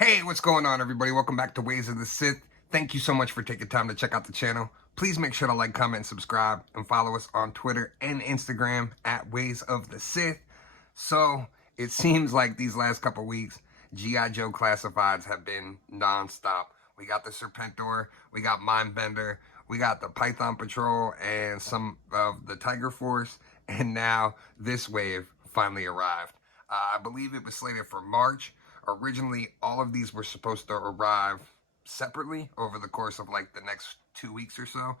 Hey, what's going on, everybody? Welcome back to Ways of the Sith. Thank you so much for taking time to check out the channel. Please make sure to like, comment, and subscribe, and follow us on Twitter and Instagram at Ways of the Sith. So, it seems like these last couple weeks, G.I. Joe classifieds have been non-stop. We got the Serpentor, we got Mindbender, we got the Python Patrol, and some of the Tiger Force, and now this wave finally arrived. I believe it was slated for March. Originally, all of these were supposed to arrive separately over the course of like the next 2 weeks or so,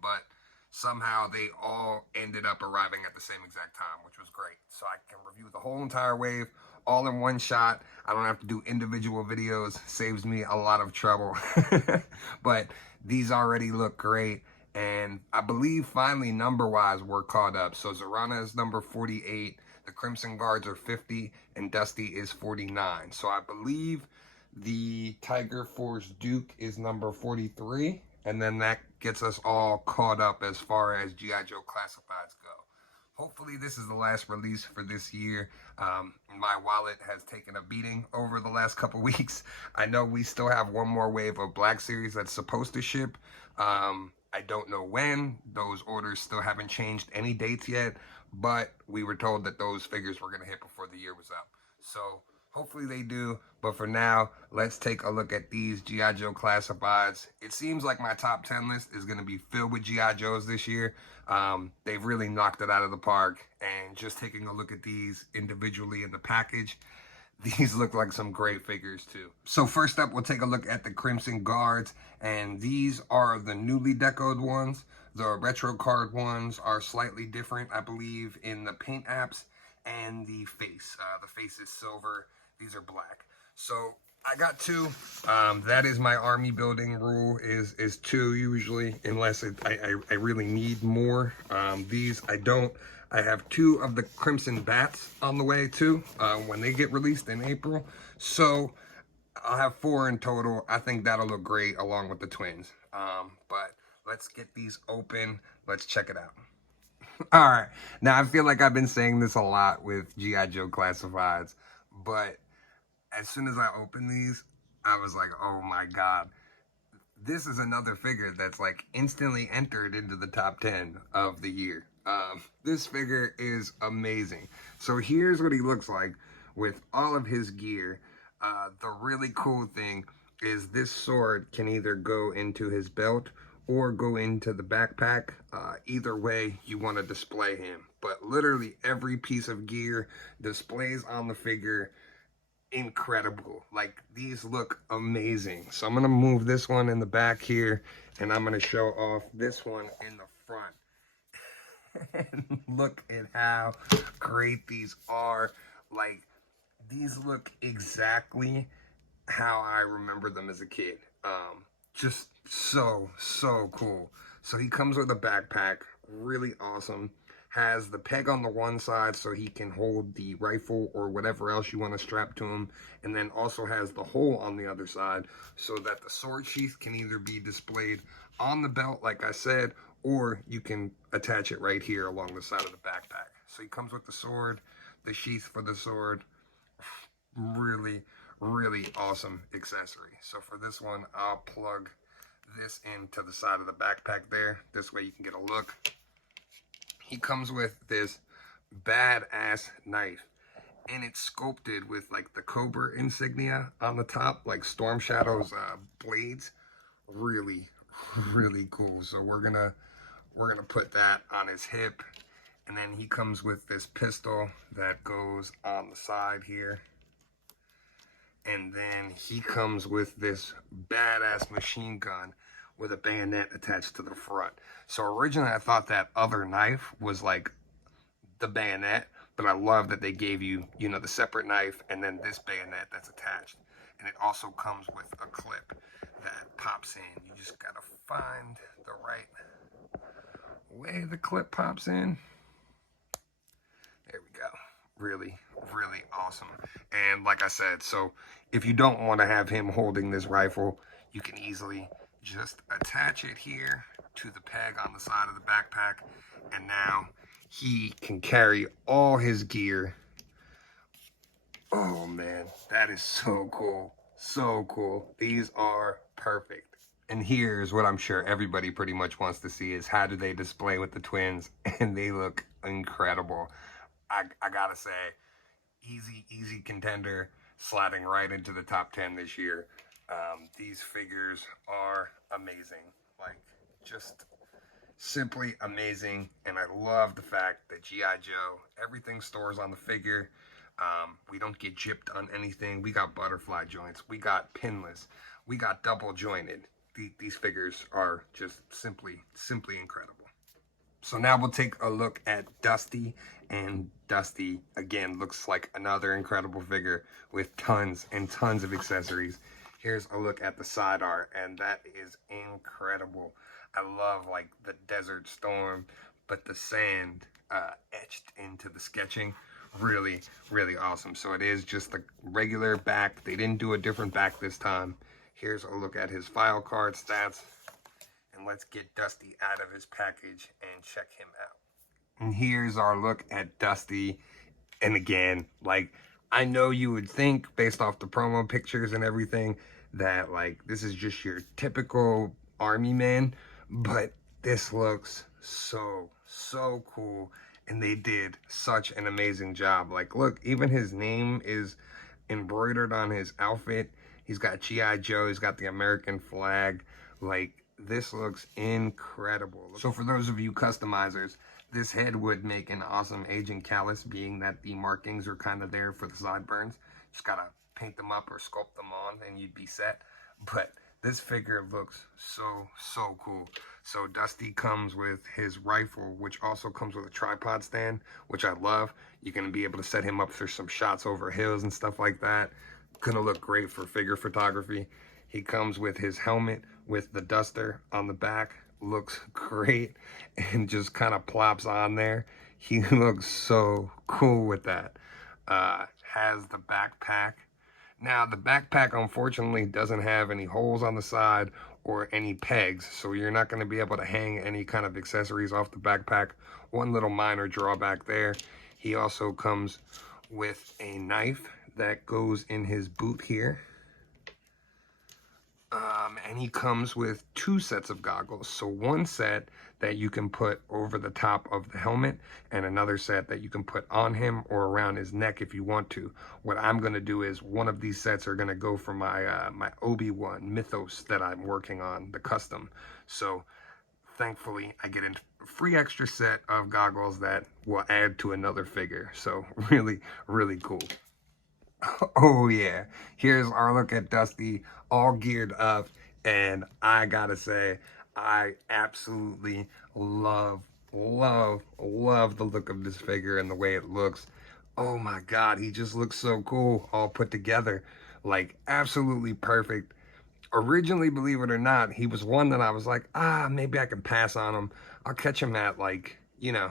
but somehow they all ended up arriving at the same exact time, which was great. So I can review the whole entire wave all in one shot. I don't have to do individual videos. Saves me a lot of trouble. But these already look great. And I believe finally number-wise we're caught up. So Zarana is number 48. The Crimson Guards are 50, and Dusty is 49. So I believe the Tiger Force Duke is number 43, and then that gets us all caught up as far as G.I. Joe classifieds go. Hopefully this is the last release for this year. My wallet has taken a beating over the last couple weeks. I know we still have one more wave of Black Series that's supposed to ship. I don't know when. Those orders still haven't changed any dates yet, but we were told that those figures were going to hit before the year was up. So hopefully they do. But for now, let's take a look at these G.I. Joe classifieds. It seems like my top 10 list is going to be filled with G.I. Joes this year. They've really knocked it out of the park. And just taking a look at these individually in the package, these look like some great figures too. So first up, we'll take a look at the Crimson Guards, and these are the newly decoed ones. The retro card ones are slightly different, I believe, in the paint apps and the face. The face is silver. These are black. So I got two. That is my army building rule, is two usually, unless I really need more. These I don't. I have two of the Crimson Bats on the way too, when they get released in April. So I'll have four in total. I think that'll look great along with the twins. But let's get these open. Let's check it out. All right. Now, I feel like I've been saying this a lot with G.I. Joe classifieds, but as soon as I opened these, I was like, oh my God. This is another figure that's like instantly entered into the top 10 of the year. This figure is amazing. So here's what he looks like with all of his gear. The really cool thing is this sword can either go into his belt or go into the backpack. Either way you want to display him. But literally every piece of gear displays on the figure incredible. Like, these look amazing. So I'm gonna move this one in the back here, and I'm gonna show off this one in the front. And look at how great these are. Like, these look exactly how I remember them as a kid. Just so cool. So he comes with a backpack, really awesome. Has the peg on the one side so he can hold the rifle or whatever else you want to strap to him, and then also has the hole on the other side so that the sword sheath can either be displayed on the belt, like I said, or you can attach it right here along the side of the backpack. So he comes with the sword, the sheath for the sword. Really awesome accessory. So for this one, I'll plug this into the side of the backpack there. This way you can get a look. He comes with this badass knife, and it's sculpted with like the Cobra insignia on the top, like Storm Shadow's blades. Really cool. So we're gonna put that on his hip, and then he comes with this pistol that goes on the side here. And then he comes with this badass machine gun with a bayonet attached to the front. So originally I thought that other knife was like the bayonet, but I love that they gave you, you know, the separate knife and then this bayonet that's attached. And it also comes with a clip that pops in. You just gotta find the right way the clip pops in. There we go. Really awesome. And like I said, so if you don't want to have him holding this rifle, you can easily just attach it here to the peg on the side of the backpack, and now he can carry all his gear. Oh man, that is so cool. So cool. These are perfect. And here's what I'm sure everybody pretty much wants to see is how do they display with the twins? And they look incredible. I gotta say, easy contender, sliding right into the top 10 this year. These figures are amazing. Like, just simply amazing. And I love the fact that G.I. Joe, everything stores on the figure. We don't get gypped on anything. We got butterfly joints. We got pinless. We got double jointed. These figures are just simply incredible. So now we'll take a look at Dusty, and Dusty, again, looks like another incredible figure with tons and tons of accessories. Here's a look at the side art, and that is incredible. I love, like, the desert storm, but the sand etched into the sketching. Really awesome. So it is just the regular back. They didn't do a different back this time. Here's a look at his file card stats. And let's get Dusty out of his package and check him out. And here's our look at Dusty. And again, like, I know you would think, based off the promo pictures and everything, that, like, this is just your typical army man. But this looks so cool. And they did such an amazing job. Like, look, even his name is embroidered on his outfit. He's got G.I. Joe. He's got the American flag. Like, this looks incredible. So for those of you customizers, this head would make an awesome Agent Callus, being that the markings are kind of there for the sideburns. Just gotta paint them up or sculpt them on and you'd be set. But this figure looks so cool. So Dusty comes with his rifle, which also comes with a tripod stand, which I love. You're gonna be able to set him up for some shots over hills and stuff like that. Gonna look great for figure photography. He comes with his helmet with the duster on the back. Looks great and just kind of plops on there. He looks so cool with that. Has the backpack. Now, the backpack, unfortunately, doesn't have any holes on the side or any pegs, so you're not going to be able to hang any kind of accessories off the backpack. One little minor drawback there. He also comes with a knife that goes in his boot here. And he comes with 2 sets of goggles. So one set that you can put over the top of the helmet, and another set that you can put on him or around his neck if you want to. What I'm going to do is one of these sets are going to go for my my Obi-Wan Mythos that I'm working on, the custom. So thankfully I get a free extra set of goggles that will add to another figure. So really cool. Oh yeah, here's our look at Dusty, all geared up, and I gotta say, I absolutely love the look of this figure and the way it looks. Oh my God, he just looks so cool, all put together, like absolutely perfect. Originally, believe it or not, he was one that I was like, maybe I can pass on him. I'll catch him at, like, you know,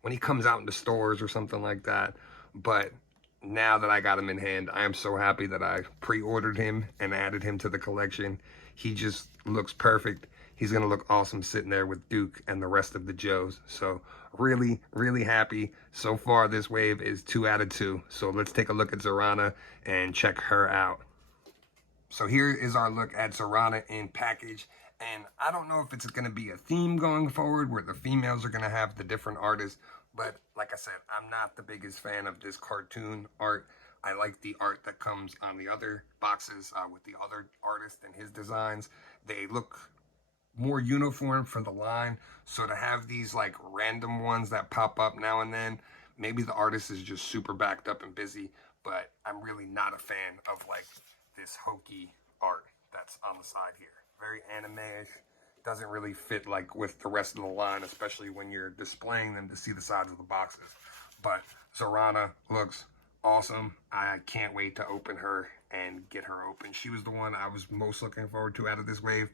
when he comes out into stores or something like that. But now that I got him in hand, I am so happy that I pre-ordered him and added him to the collection. He just looks perfect. He's going to look awesome sitting there with Duke and the rest of the Joes. So really happy. So far, this wave is 2 out of 2. So let's take a look at Zarana and check her out. So here is our look at Zarana in package. And I don't know if it's going to be a theme going forward where the females are going to have the different artists. But like I said, I'm not the biggest fan of this cartoon art. I like the art that comes on the other boxes with the other artist and his designs. They look more uniform for the line. So to have these like random ones that pop up now and then, maybe the artist is just super backed up and busy. But I'm really not a fan of like this hokey art that's on the side here. Very anime-ish. Doesn't really fit like with the rest of the line, especially when you're displaying them to see the sides of the boxes. But Zarana looks awesome. I can't wait to open her and get her open. She was the one I was most looking forward to out of this wave.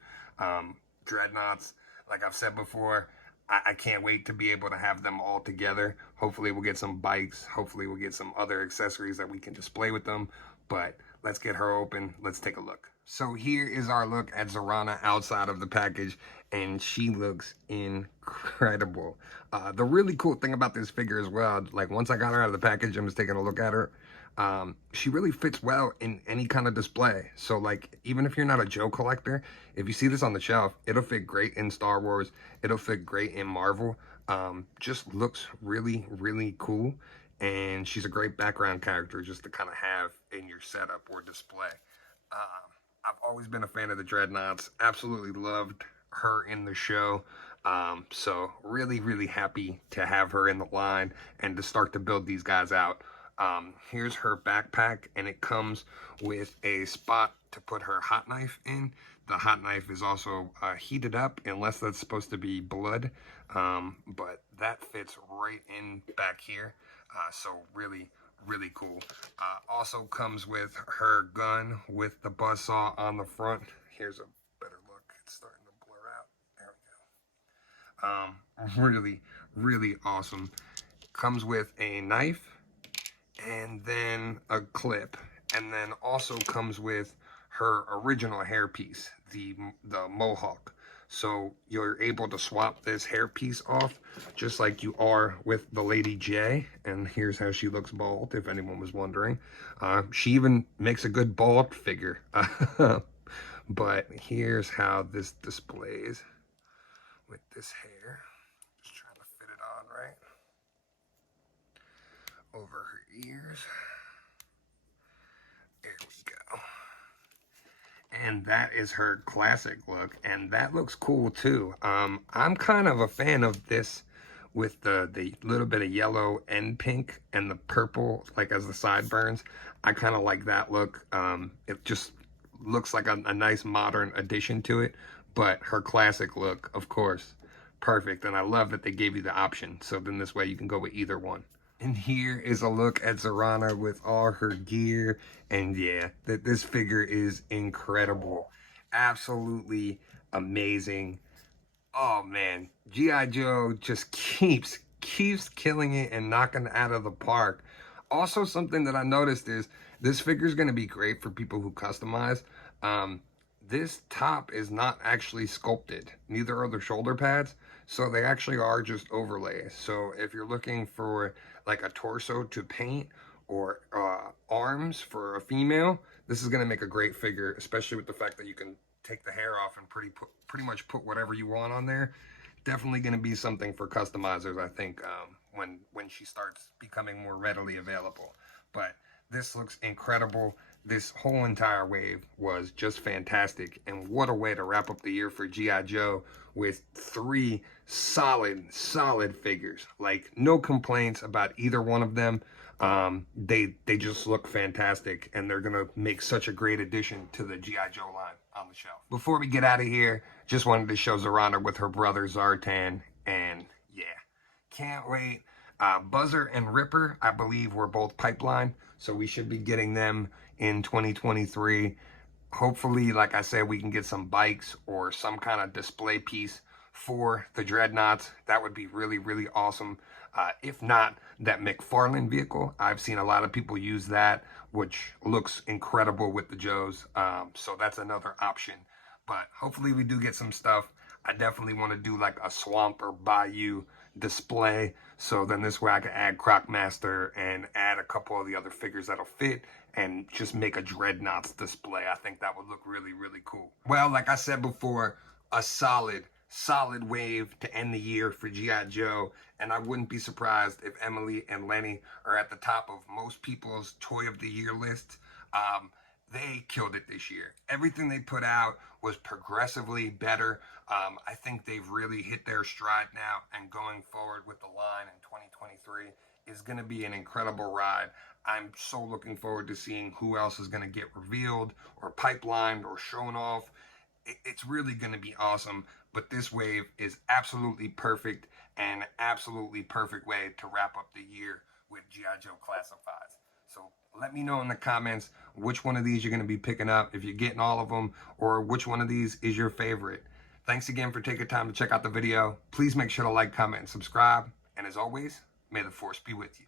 Dreadnoughts, like I've said before, I can't wait to be able to have them all together. Hopefully we'll get some bikes. Hopefully we'll get some other accessories that we can display with them. But let's get her open. Let's take a look. So here is our look at Zarana outside of the package, and she looks incredible. The really cool thing about this figure as well, like once I got her out of the package and was taking a look at her, She really fits well in any kind of display. So like, even if you're not a Joe collector, if you see this on the shelf, it'll fit great in Star Wars. It'll fit great in Marvel. Just looks really, really cool. And she's a great background character just to kind of have in your setup or display. I've always been a fan of the Dreadnoughts. Absolutely loved her in the show. So really, really happy to have her in the line and to start to build these guys out. Here's her backpack, and it comes with a spot to put her hot knife in. The hot knife is also heated up, unless that's supposed to be blood. But that fits right in back here. So really, really cool. Also comes with her gun with the buzzsaw on the front. Here's a better look. It's starting to blur out. There we go. Really, really awesome. Comes with a knife and then a clip, and then also comes with her original hairpiece, the mohawk. So you're able to swap this hairpiece off just like you are with the Lady J. And here's how she looks bald, if anyone was wondering. She even makes a good bald figure. But here's how this displays with this hair. Just trying to fit it on right over her ears. There we go. And that is her classic look, and that looks cool too. I'm kind of a fan of this with the little bit of yellow and pink and the purple like as the sideburns. I kind of like that look. It just looks like a nice modern addition to it, but her classic look, of course, perfect. And I love that they gave you the option, so then this way you can go with either one. And here is a look at Zarana with all her gear. And yeah, this figure is incredible. Absolutely amazing. Oh man, G.I. Joe just keeps killing it and knocking it out of the park. Also, something that I noticed is this figure is going to be great for people who customize. This top is not actually sculpted. Neither are the shoulder pads. So they actually are just overlays. So if you're looking for like a torso to paint or arms for a female, this is going to make a great figure, especially with the fact that you can take the hair off and pretty much put whatever you want on there. Definitely going to be something for customizers, I think, when she starts becoming more readily available. But this looks incredible. This whole entire wave was just fantastic. And what a way to wrap up the year for G.I. Joe with 3 solid figures. Like, no complaints about either one of them. They just look fantastic, and they're gonna make such a great addition to the G.I. Joe line on the shelf. Before we get out of here, just wanted to show Zarana with her brother Zartan, and yeah, can't wait. Buzzer and Ripper, I believe, were both pipeline, so we should be getting them in 2023. Hopefully, like I said, we can get some bikes or some kind of display piece for the Dreadnoughts. That would be really, really awesome. If not, that McFarlane vehicle, I've seen a lot of people use that, which looks incredible with the Joes. So that's another option. But hopefully we do get some stuff. I definitely want to do like a swamp or bayou display. So then this way I can add Crocmaster and add a couple of the other figures that'll fit and just make a Dreadnoughts display. I think that would look really, really cool. Well, like I said before, a solid wave to end the year for G.I. Joe. And I wouldn't be surprised if Emily and Lenny are at the top of most people's Toy of the Year lists. They killed it this year. Everything they put out was progressively better. I think they've really hit their stride now, and going forward with the line in 2023 is going to be an incredible ride. I'm so looking forward to seeing who else is going to get revealed or pipelined or shown off. It's really going to be awesome. But this wave is absolutely perfect, and absolutely perfect way to wrap up the year with G.I. Joe Classifieds. So let me know in the comments which one of these you're going to be picking up, if you're getting all of them, or which one of these is your favorite. Thanks again for taking time to check out the video. Please make sure to like, comment, and subscribe. And as always, may the force be with you.